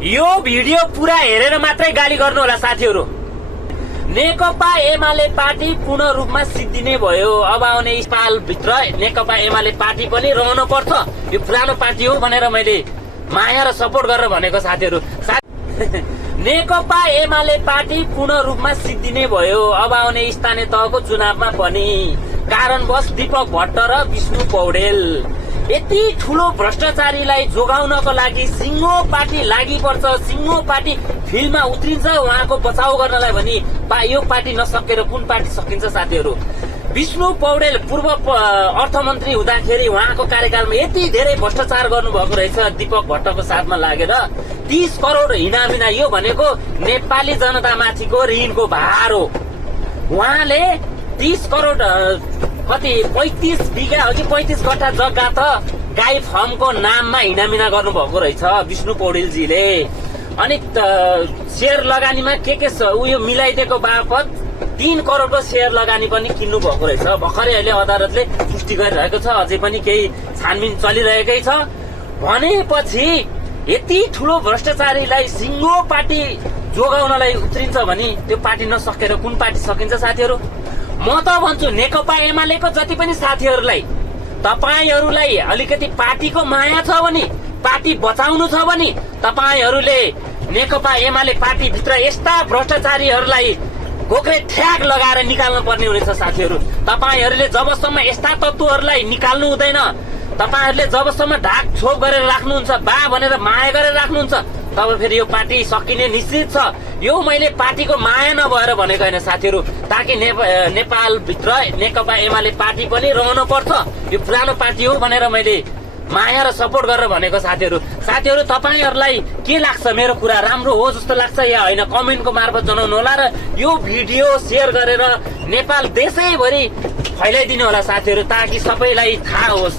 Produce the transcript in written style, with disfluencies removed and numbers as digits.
यो भिडियो पुरा हेरेर मात्रै गाली गर्नु होला साथीहरू। नेकपा एमाले पार्टी पूर्ण रूपमा सिद्धिने भयो। अब आउने साल भित्र नेकपा एमाले पार्टी पनि रहन पर्छ। यो पुरानो पार्टी हो भनेर मैले माया र सपोर्ट गरेर भनेको साथीहरू। नेकपा एमाले पार्टी पूर्ण रूपमा सिद्धिने भयो। अब आउने स्थानीय तहको चुनावमा पनि कारणवश दीपक भट्ट र विष्णु पौडेल यति ठूलो भ्रष्टाचारीलाई जोगाउनको लागि सिङ्गो पार्टी लागि पर्छ। सिङ्गो पार्टी फिल्डमा उत्रिन्छ उहाँको बचाउ गर्नलाई भनी यो पार्टी नसकेर कुन पार्टी सकिन्छ साथीहरू। विष्णु पौडेल पूर्व अर्थमन्त्री हुँदाखेरि उहाँको कार्यकालमा यति धेरै भ्रष्टाचार गर्नुभएको रहेछ दीपक भट्टको साथमा लागेर। 30 करोड हिनामिना, यो भनेको नेपाली जनतामाथिको ऋणको भार हो। उहाँले 30 करोड कति 35 बिघा हो कि 35 कट्ठा जग्गा त गाई फार्मको नाममा हिनामिना गर्नुभएको रहेछ विष्णु पौडेलजीले। अनि शेयर लगानीमा के उयो मिलाइदिएको बापत 3 करोडको शेयर लगानी पनि किन्नु भएको रहेछ। भर्खरै अहिले अदालतले पुष्टि गरिरहेको छ, अझै पनि केही छानबिन चलिरहेकै छ। भनेपछि यति ठूलो भ्रष्टाचारीलाई सिङ्गो पार्टी जोगाउनलाई उत्रिन्छ भने त्यो पार्टी नसकेर कुन पार्टी सकिन्छ साथीहरू। म त भन्छु नेकपा एमालेको जति पनि साथीहरूलाई, तपाईहरूलाई अलिकति पार्टीको माया छ भने, पार्टी बचाउनु छ भने तपाईहरूले नेकपा एमाले पार्टी भित्र यस्ता भ्रष्टाचारीहरूलाई गोक्रे ठ्याक लगाएर निकाल्नु पर्ने हुनेछ साथीहरू। तपाईहरूले जबसम्म यस्ता तत्त्वहरूलाई निकाल्नु हुँदैन, तपाईहरूले जबसम्म ढाक छोप गरेर राख्नुहुन्छ, बा भनेर माया गरेर राख्नुहुन्छ, तब फेरि यो पार्टी सकिने निश्चित छ। यो मैले पार्टीको माया नभएर भनेको होइन साथीहरू, ताकि नेपाल भित्र नेकपा एमाले पार्टी पनि रहन पर्छ। यो पुरानो पार्टी हो भनेर मैले माया र सपोर्ट गरेर भनेको साथीहरू। साथीहरू तपाईहरूलाई के लाग्छ, मेरो कुरा राम्रो हो जस्तो लाग्छ या होइन, कमेन्टको मार्फत जनाउनु होला र यो भिडियो शेयर गरेर नेपाल देशैभरि फैलाइदिनु होला साथीहरू, ताकि सबैलाई थाहा होस्।